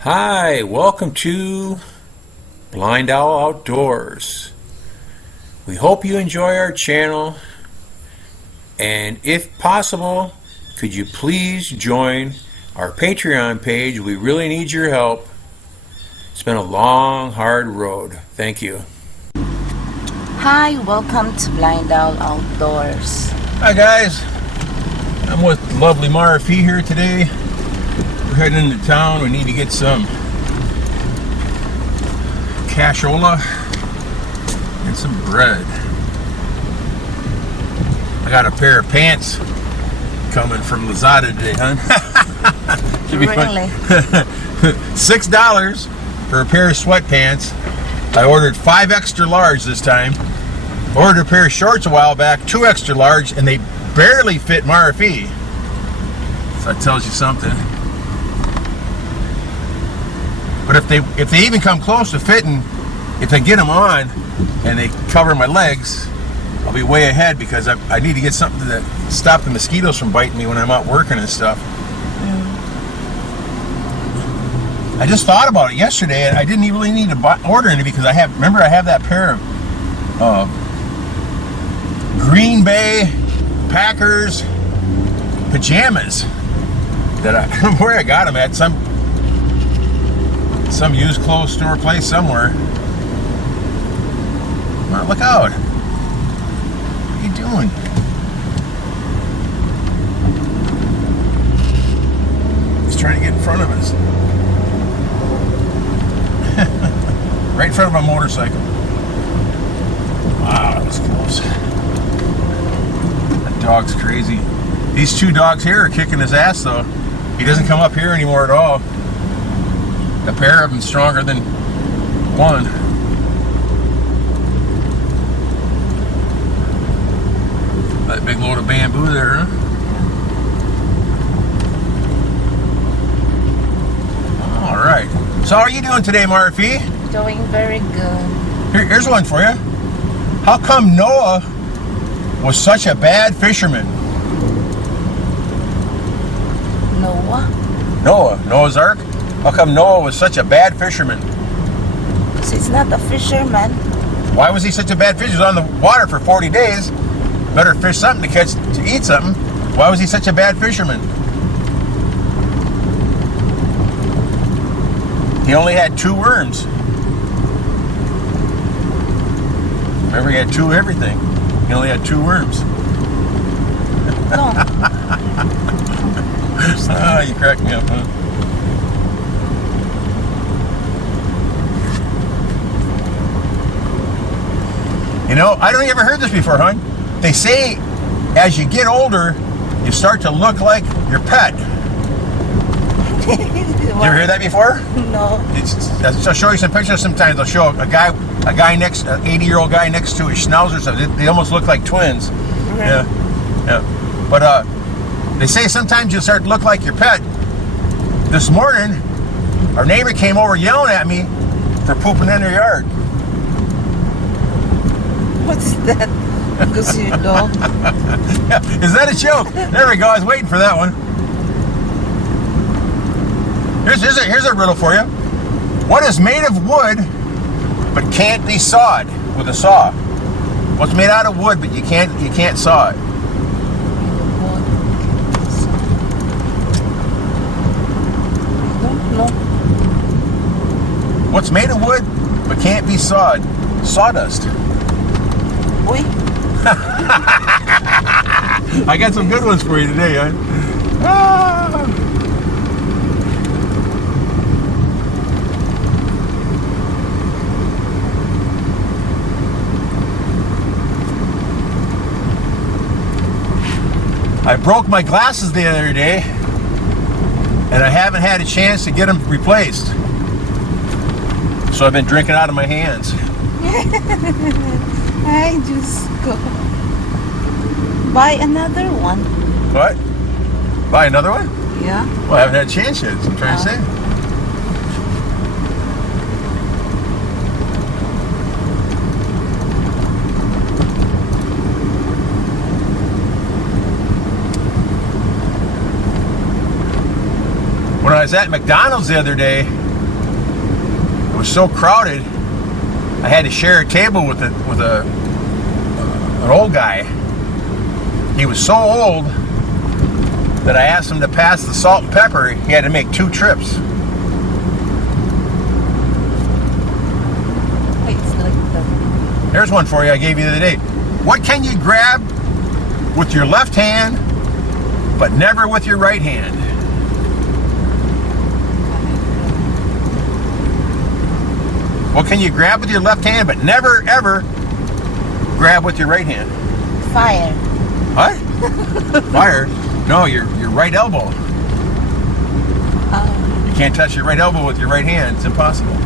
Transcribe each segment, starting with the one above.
Hi, welcome to BlindOwl Outdoors. We hope you enjoy our channel, and if possible, could you please join our Patreon page? We really need your help. It's been a long, hard road. Thank you. Hi, welcome to BlindOwl Outdoors. Hi guys, I'm with lovely Marife here today. We're heading into town. We need to get some cashola and some bread. I got a pair of pants coming from Lazada today, huh? Should be Really? $6 for a pair of sweatpants. I ordered 5 extra large this time. Ordered a pair of shorts a while back, 2 extra large, and they barely fit Marife. So that tells you something. But if they even come close to fitting, if I get them on and they cover my legs, I'll be way ahead, because I need to get something to stop the mosquitoes from biting me when I'm out working and stuff. I just thought about it yesterday, and I didn't really need to order any, because I have that pair of Green Bay Packers pajamas that I don't know where I got them at, some used clothes store place somewhere. Oh, look out. What are you doing? He's trying to get in front of us. Right in front of a motorcycle. Wow, that was close. That dog's crazy. These 2 dogs here are kicking his ass, though. He doesn't come up here anymore at all. A pair of them stronger than one. That big load of bamboo there, huh? All right. So how are you doing today, Marife? Doing very good. Here's one for you. How come Noah was such a bad fisherman? Noah's Ark? How come Noah was such a bad fisherman? He's not a fisherman. Why was he such a bad fisherman? He was on the water for 40 days. Better fish something to eat something. Why was he such a bad fisherman? He only had 2 worms. Remember, he had 2 everything. He only had 2 worms. No. You cracked me up, huh? You know, I don't ever heard this before, hon. They say as you get older, you start to look like your pet. You ever hear that before? No. I'll show you some pictures sometimes. They'll show an 80-year-old guy next to his schnauzer or something. They almost look like twins. Okay. Yeah. But they say sometimes you'll start to look like your pet. This morning, our neighbor came over yelling at me for pooping in her yard. What's that? Because you dog. Is that a joke? There we go. I was waiting for that one. Here's a riddle for you. What is made of wood but can't be sawed with a saw? What's made out of wood but you can't saw it? No. What's made of wood but can't be sawed? Sawdust. Oui. I got some good ones for you today, huh? Ah. I broke my glasses the other day, and I haven't had a chance to get them replaced. So I've been drinking out of my hands. I just go buy another one. What? Buy another one? Yeah. Well, I haven't had a chance yet. That's what I'm trying to say. I was at McDonald's the other day, it was so crowded, I had to share a table with an old guy. He was so old that I asked him to pass the salt and pepper. He had to make 2 trips. It's like the... There's one for you I gave you the other day. What can you grab with your left hand, but never with your right hand? What can you grab with your left hand, but never, ever grab with your right hand? Fire. What? Fire? No, your right elbow. You can't touch your right elbow with your right hand. It's impossible.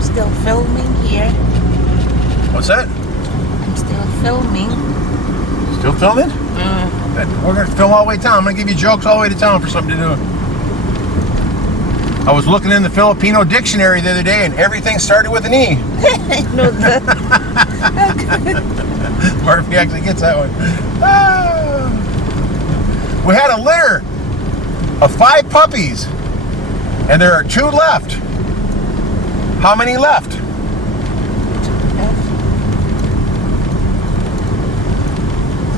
Still filming here. What's that? I'm still filming. Still filming? Good. We're going to film all the way to town. I'm going to give you jokes all the way to town for something to do. I was looking in the Filipino dictionary the other day, and everything started with an E. I know that. Murphy actually gets that one. Ah. We had a litter of 5 puppies, and there are 2 left. How many left?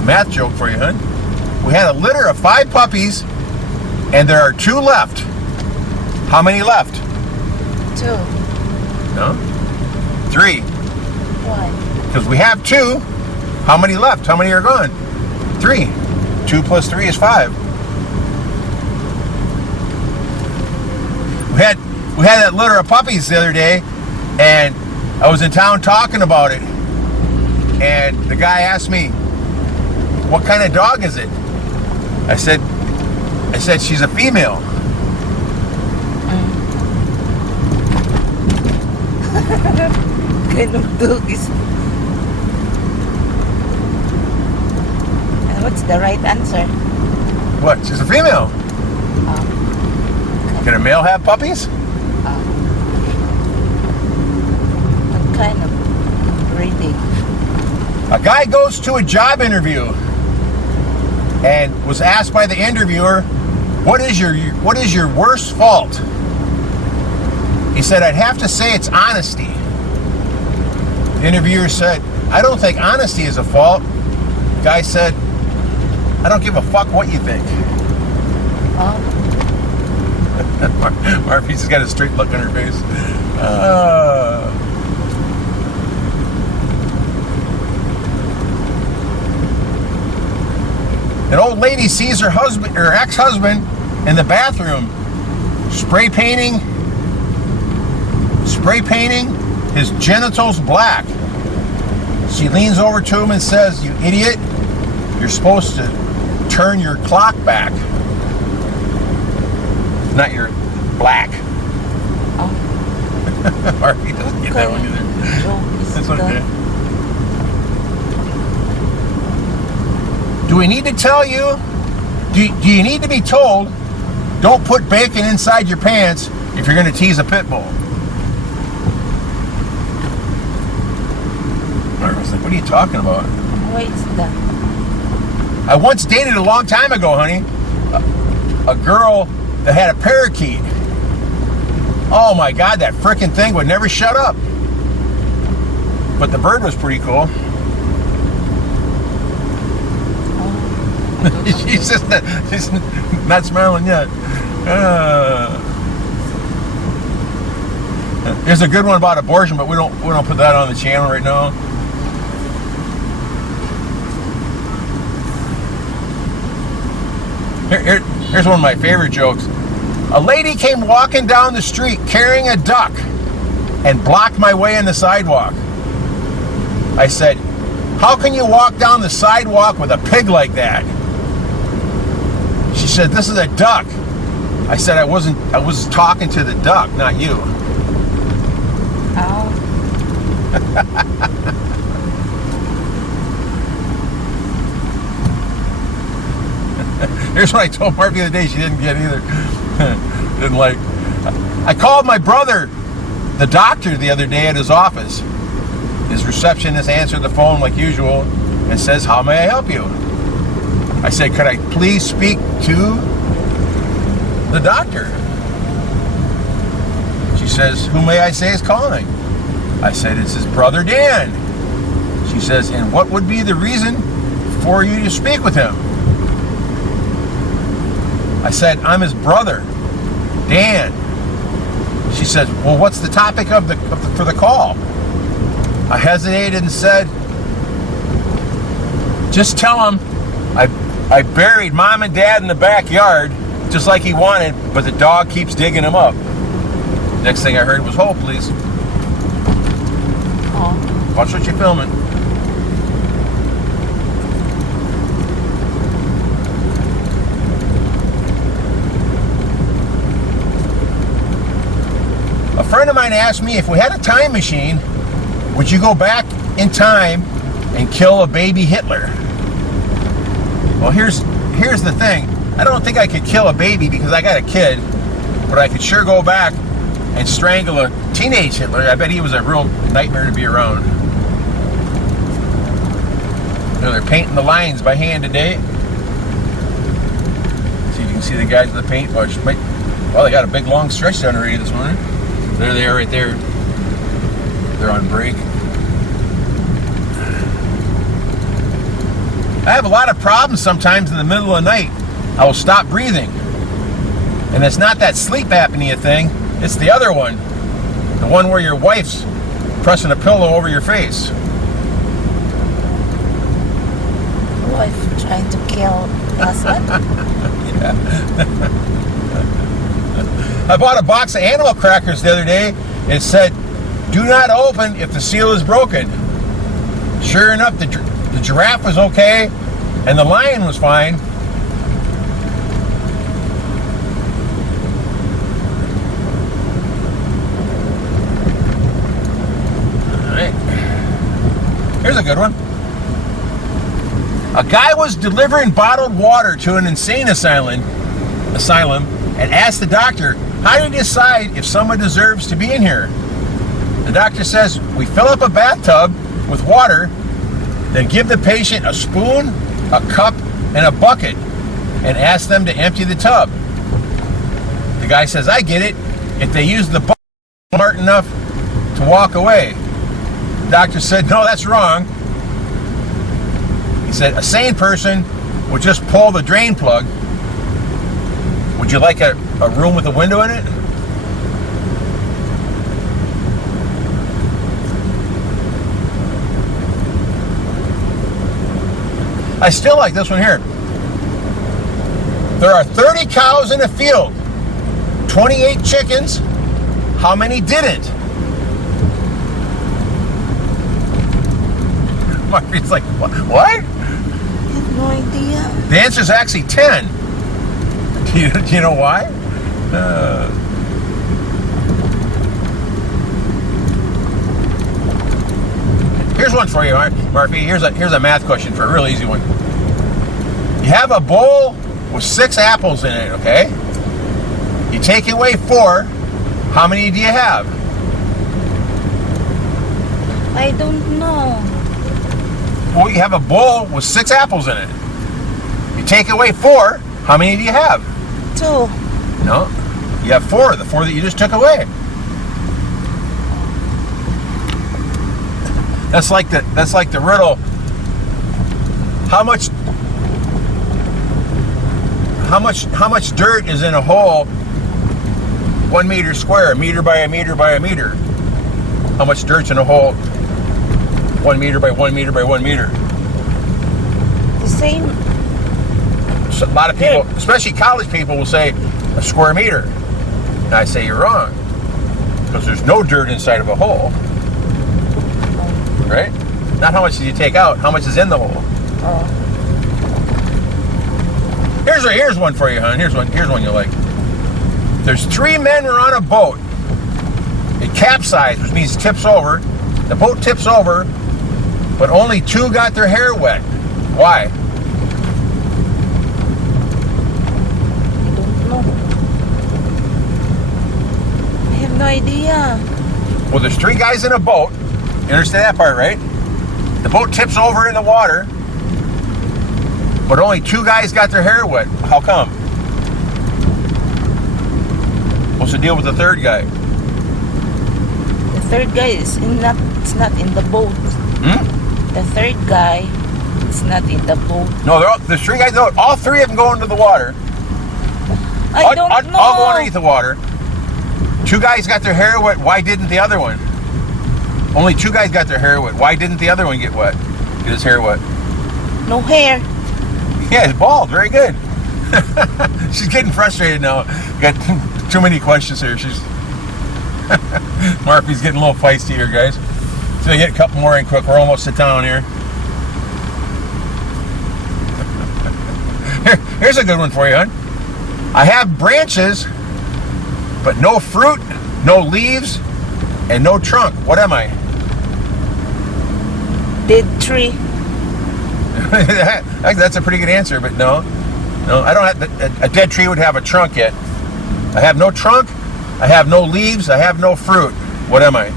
Math joke for you, hon. We had a litter of 5 puppies, and there are 2 left. How many left? 2. No? 3. Why? Because we have 2. How many left? How many are gone? 3. 2 plus 3 is 5. We had that litter of puppies the other day, and I was in town talking about it, and the guy asked me, what kind of dog is it? I said she's a female. Kind of dog is... What's the right answer? What? She's a female. Can a male have puppies? What kind of breeding? A guy goes to a job interview and was asked by the interviewer, what is your worst fault? He said, I'd have to say it's honesty. The interviewer said, I don't think honesty is a fault. The guy said, I don't give a fuck what you think. Murphy's got a straight look on her face. An old lady sees her ex-husband in the bathroom spray painting his genitals black. She leans over to him and says, you idiot, you're supposed to turn your clock back. Not your black. Harvey doesn't get that one either. That's okay. Do we need to tell you? Do you need to be told? Don't put bacon inside your pants if you're going to tease a pit bull. I was like, what are you talking about? Wait, that? I once dated a long time ago, honey, a girl that had a parakeet. Oh my God, that frickin' thing would never shut up. But the bird was pretty cool. She's not smiling yet. There's a good one about abortion, but we don't put that on the channel right now. Here's one of my favorite jokes. A lady came walking down the street carrying a duck and blocked my way on the sidewalk. I said, how can you walk down the sidewalk with a pig like that? She said, this is a duck. I said, I was talking to the duck, not you. Oh. Here's what I told Mark the other day. She didn't get either. Didn't like. I called my brother, the doctor, the other day at his office. His receptionist answered the phone like usual and says, "How may I help you?" I said, "Could I please speak to the doctor?" She says, "Who may I say is calling?" I said, "It's his brother Dan." She says, "And what would be the reason for you to speak with him?" I said, "I'm his brother, Dan." She says, "Well, what's the topic for the call?" I hesitated and said, "Just tell him I buried Mom and Dad in the backyard just like he wanted, but the dog keeps digging him up." Next thing I heard was, "Hold, please." Oh. Watch what you're filming. A friend of mine asked me, if we had a time machine, would you go back in time and kill a baby Hitler? Well, here's the thing. I don't think I could kill a baby because I got a kid, but I could sure go back and strangle a teenage Hitler. I bet he was a real nightmare to be around. You know, they're painting the lines by hand today. So you can see the guys with the paintbrush. Well, they got a big long stretch done already this morning. There they are right there. They're on break. I have a lot of problems sometimes in the middle of the night. I will stop breathing. And it's not that sleep apnea thing, it's the other one. The one where your wife's pressing a pillow over your face. Wife trying to kill husband? Yeah. I bought a box of animal crackers the other day. It said, "Do not open if the seal is broken." Sure enough, the giraffe was okay, and the lion was fine. All right. Here's a good one. A guy was delivering bottled water to an insane asylum and asked the doctor, "How do you decide if someone deserves to be in here?" The doctor says, "We fill up a bathtub with water, then give the patient a spoon, a cup, and a bucket, and ask them to empty the tub." The guy says, "I get it. If they use the bucket smart enough to walk away." The doctor said, "No, that's wrong." He said, "A sane person would just pull the drain plug. Would you like a room with a window in it?" I still like this one here. There are 30 cows in a field, 28 chickens. How many didn't? Marty's like, what? I have no idea. The answer is actually 10. Do you know why? Here's one for you, Murphy. Here's a math question for a real easy one. You have a bowl with 6 apples in it, okay? You take away 4. How many do you have? I don't know. Well, you have a bowl with 6 apples in it. You take away 4. How many do you have? 2. No, you have 4. The 4 that you just took away. That's like the riddle. How much dirt is in a hole 1 meter square, a meter by a meter by a meter? How much dirt's in a hole 1 meter by 1 meter by 1 meter? The same. So a lot of people, especially college people, will say a square meter. And I say you're wrong, because there's no dirt inside of a hole. Right? Not how much did you take out, how much is in the hole. Oh. Here's one for you, hon. Here's one you'll like. There's 3 men who are on a boat. It capsized, which means tips over, The boat tips over, but only 2 got their hair wet. Why? I don't know. I have no idea. Well, there's 3 guys in a boat. You understand that part, right? The boat tips over in the water, but only 2 guys got their hair wet. How come? What's the deal with the 3rd guy? The third guy is it's not in the boat. The third guy is not in the boat. No, there's 3 guys. No, all 3 of them go into the water. I don't know. All go underneath the water. 2 guys got their hair wet. Why didn't the other one? Only 2 guys got their hair wet. Why didn't the other one get wet? Get his hair wet. No hair. Yeah, he's bald. Very good. She's getting frustrated now. Got too many questions here. She's Marfe's getting a little feisty here, guys. So I get a couple more in quick. We're almost to town here. Here's a good one for you, hon. I have branches, but no fruit, no leaves, and no trunk. What am I? Dead tree. That's a pretty good answer, but no, I don't have. A dead tree would have a trunk yet. I have no trunk. I have no leaves. I have no fruit. What am I?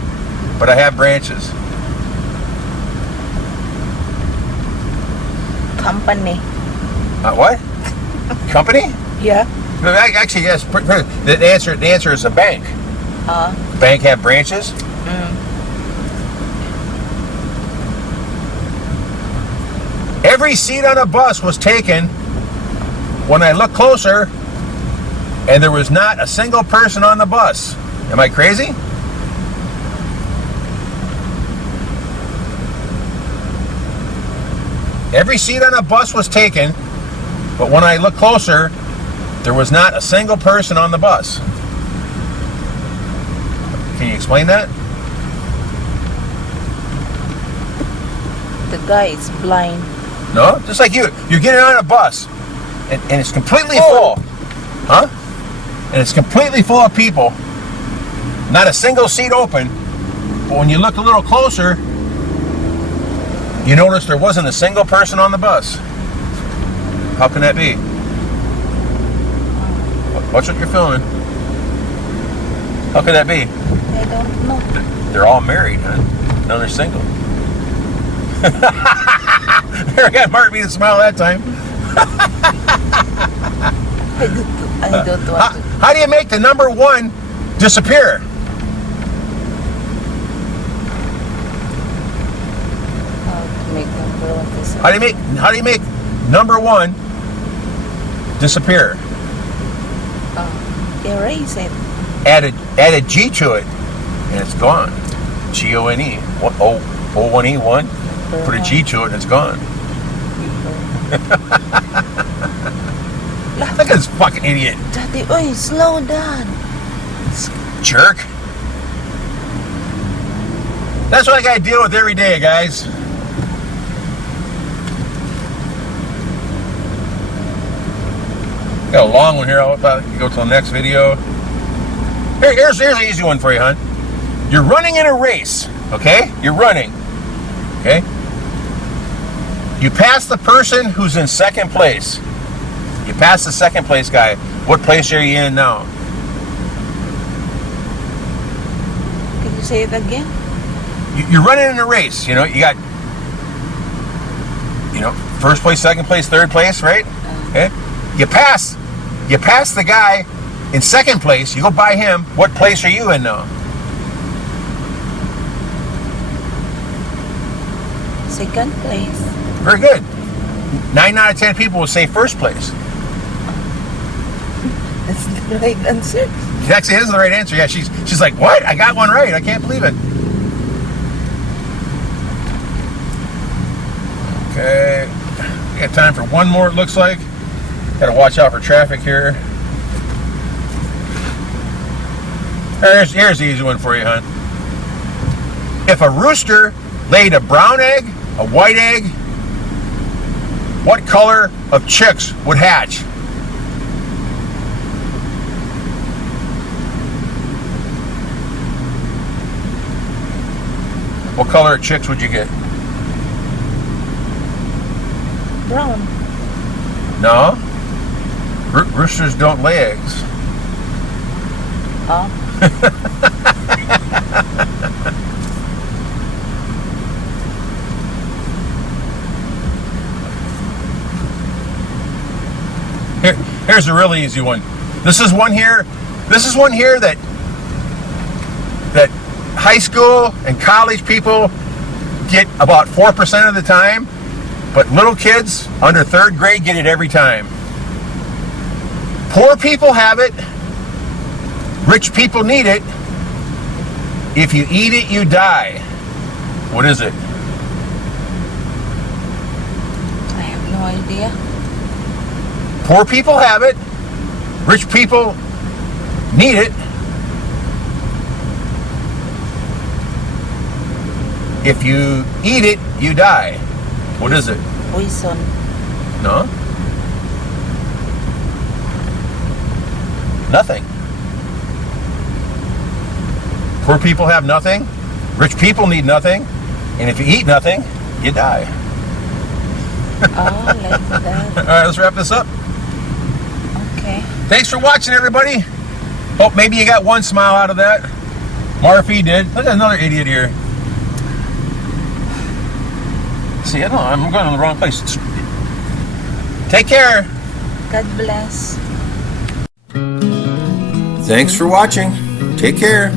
But I have branches. Company. What? Company? Yeah. Actually, yes. The answer is a bank. Bank have branches. Every seat on a bus was taken. When I looked closer, and there was not a single person on the bus. Am I crazy? Every seat on a bus was taken, but when I looked closer, there was not a single person on the bus. Can you explain that? The guy is blind. No? Just like you're getting on a bus, and it's completely full. Huh? And it's completely full of people. Not a single seat open. But when you look a little closer, you notice there wasn't a single person on the bus. How can that be? Watch what you're filming. How could that be? I don't know. They're all married, huh? No, they're single. There, I got Mark me to smile that time. I don't want to. How do you make the number 1 disappear? How do you make number 1 disappear? Erase it. Add a G to it, and it's gone. G-O-N-E. O-1-E, 1. Put a G to it, and it's gone. Look at this fucking idiot. Daddy, oi, slow down. Jerk. That's what I gotta deal with every day, guys. Got a long one here. I'll go to the next video. Here's an easy one for you, hon. You're running in a race, okay? You're running, okay? You pass the person who's in second place. You pass the second place guy. What place are you in now? Can you say it again? You're running in a race. You know, you got, first place, second place, third place, right? Okay. You pass the guy in second place. You go by him. What place are you in now? Second place. Very good. 9 out of 10 people will say first place. That's the right answer. It actually is the right answer. Yeah, she's like, what? I got one right. I can't believe it. Okay. We got time for one more, it looks like. Got to watch out for traffic here. Here's the easy one for you, hon. If a rooster laid a brown egg, a white egg, what color of chicks would hatch? What color of chicks would you get? Brown. No. Roosters don't lay eggs. Oh. Here's a really easy one. This is one here. This is one here that high school and college people get about 4% of the time, but little kids under 3rd grade get it every time. Poor people have it. Rich people need it. If you eat it, you die. What is it? I have no idea. Poor people have it. Rich people need it. If you eat it, you die. What is it? Poison. No? Nothing. Poor people have nothing. Rich people need nothing. And if you eat nothing, you die. Oh, like that. All right, let's wrap this up. Okay. Thanks for watching, everybody. Hope maybe you got one smile out of that. Marife did. Look at another idiot here. See, I don't know. I'm going in the wrong place. Take care. God bless. Thanks for watching. Take care.